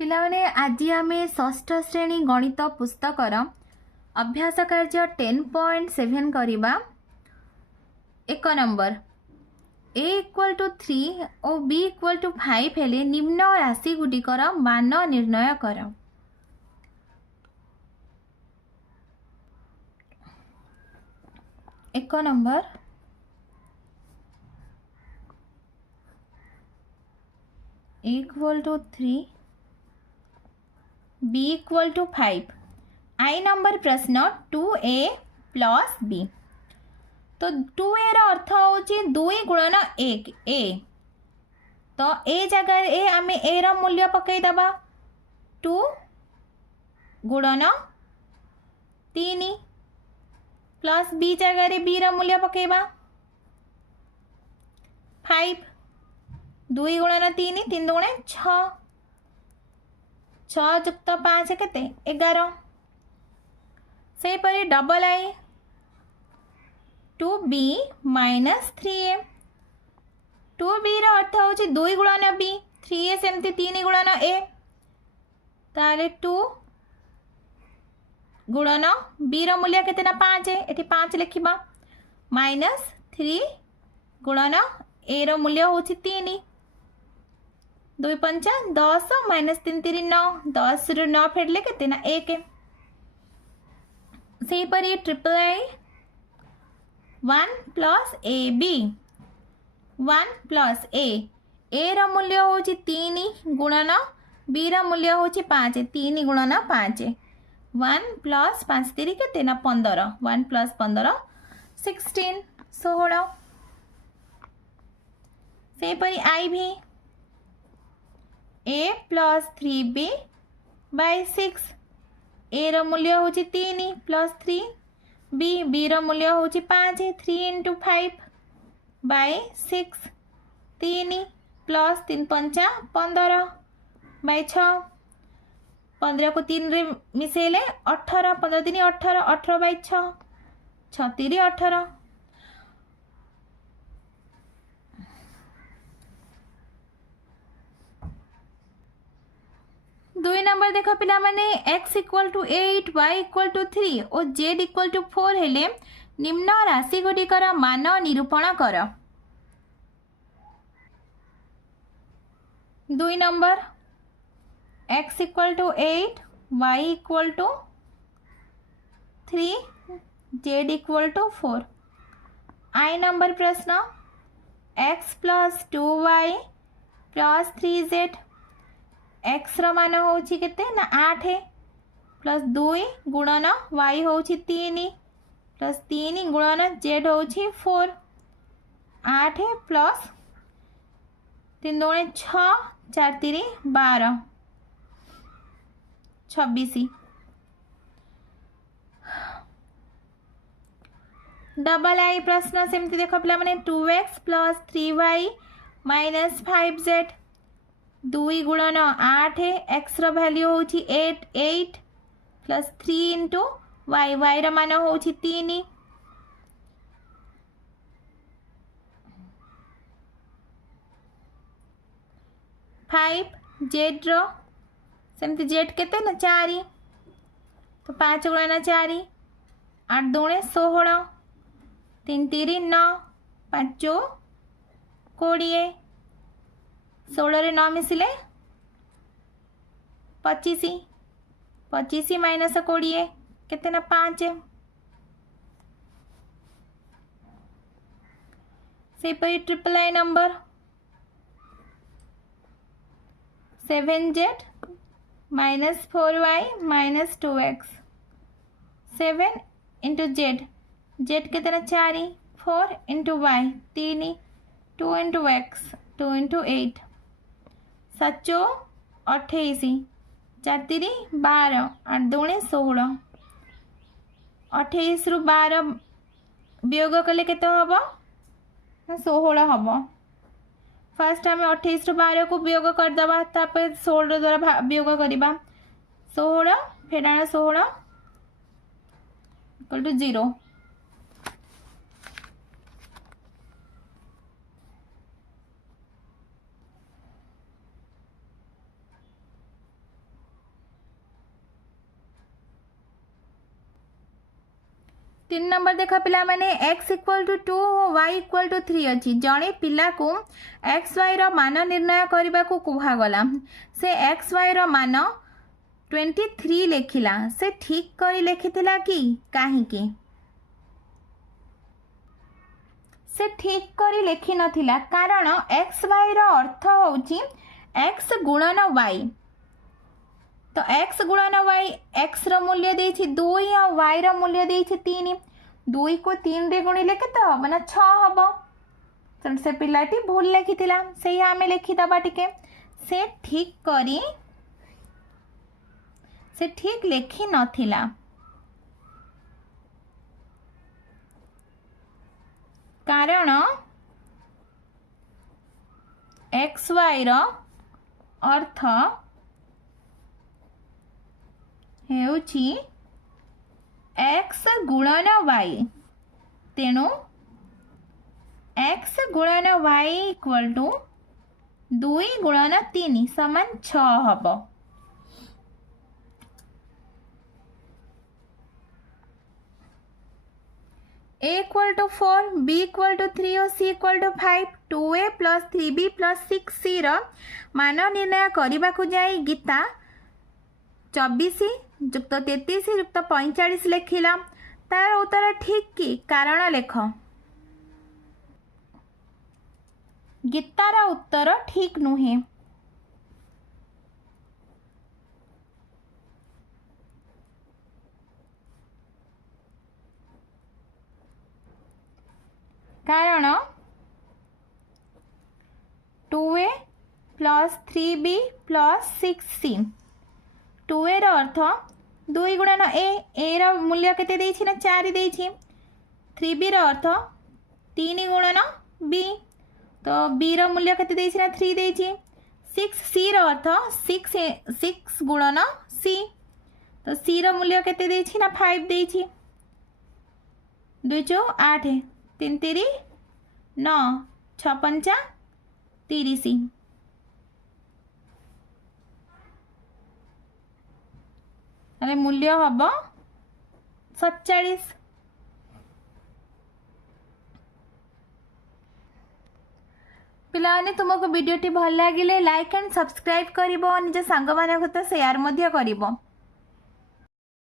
पिलाने आज आम षष्ठ श्रेणी गणित पुस्तकर अभ्यास कार्य 10.7 करवा। एक नंबर a इक्वल टू 3 और b इक्वल टू 5 हेले निम्न राशि गुड़िकर मान निर्णय कर। एक number a equal to 3 b equal to 5। आई नंबर प्रश्न 2a प्लस b। तो 2a रो अर्थ होची 2 गुणन 1 a। तो a जगह ए आम a रो मूल्य पकई दबा 2 गुणन 3 प्लस b जगह रे b रो मूल्य पकेबा 5। 2 गुणन 3 3 दुणे 6 6 जुक्त 5 केते 11। से परी डबल आई 2b माइनस 3a। 2b रो अर्थ होची 2 गुणन b 3a सेमती 3 गुणन a। ताले 2 गुणन b रो मूल्य केते ना 5 है एठी 5 लिखिबा माइनस 3 गुणन a रो मूल्य होची 3। 2 पंचा 10 माइनस 3 3 9 10 रु 9 फेडले केते ना 1। से परी triple I 1 plus A B 1 plus A रो मूल्य होची 3 गुणन बी रो मूल्य होची 5 3 गुणन 5 1 प्लस 5 3 केते ना 15 1 प्लस 15 16 16। से परी आई भी a plus 3b by 6 a रो मूल्य होची 3 प्लस 3 b रो मूल्य होची 5 3 इंटू 5 बाय 6 3 प्लस 3 पंचा 15 बाय 6 15 को 3 रे मिसेले 18 15 3 18 18 बाय 6 6 3 18। दुई नंबर देख पिला माने x equal to 8 y equal to 3 और z इक्वल टू 4 हेले निम्न राशि गुड़िकर मान निरूपण कर। दुई number x equal to 8 y equal to 3 z equal to 4। आई नंबर प्रश्न x plus 2y plus 3z x रो मान होची केते ना 8 प्लस 2 गुणन y होची 3 प्लस 3 गुणन z होची 4 8 प्लस 3 दुणे 6 4 3 12 26। डबल आई प्रश्न सेमती देख पिला माने 2x plus 3y minus 5z 2 गुणन 8 x रो वैल्यू होची 8 8 प्लस 3 इंटू y y रो मान होची 3 5 z रो सेमती z केते ना 4 तो 5 गुणन 4 8 दुणे 16 3 3 9 5 20 16 रे 9 मिसिले 25 25 माइनस 20 केते ना 5। से परी ट्रिपल आई number 7z minus 4y minus 2x 7 into z केते ना 4 4 into y 3 2 into x 2 into 8 7 28 4 3 12 8 दुणे 16 28 रु 12 वियोग कले केते हबो 16 हबो। फर्स्ट आम 28 रु 12 को वियोग करदबा तापर 16 द्वारा वियोग करबा 16 फेडाण 16 इक्वल टू 0। तीन नंबर देख पिला माने x इक्वल टू 2 और y इक्वल टू 3 अच्छी जड़े पिला को एक्स वाई रो मान निर्णय करने को कहुगला से एक्स वाई रो मान 23 लिखिला से ठीक करी लिखिथिला कि काहेकि से ठीक करी लिखि नथिला कारण एक्स वाई रो अर्थ होची एक्स गुणन वाई तो x गुणन y x रो मूल्य देछि 2 और y रो मूल्य देछि 3 2 को 3 रे गुणिले केते हो माने 6 हबो से पिलाटी भूल लिखिथिला सेही हमें लिखि दबा टिके से ठीक लिखि नथिला कारण एक्स वाई रो अर्थ हेउची एक्स गुणन वाई तेणु एक्स गुणन वाई इक्वल टू 2 गुणन 3 समान 6 हब a equal to 4 b equal to 3 और c equal to 5 2a plus 3b plus 6c रो मान निर्णय करने को जाई गीता 24 युक्त 33 युक्त 45 लिखिला तार उत्तर ठीक कि कारण लेख गीतार उत्तर ठीक नुहे कारण 2a plus 3b plus 6c 2a रो अर्थ 2 गुणन a रो मूल्य केते देछि ना 4 देछि 3b रो अर्थ 3 गुणन b तो b रो मूल्य केते देछि ना 3 देछि 6c रो अर्थ 6 गुणन c तो c रो मूल्य केते देछि ना 5 देछि 2 चो 8 3 3 9 6 5 30 अरे मूल्य हम 47 पिलाने तुमको वीडियोटी भल लगे लाइक एंड सब्सक्राइब करिवो निज सांग मानक सहित शेयर मध्य करिवो।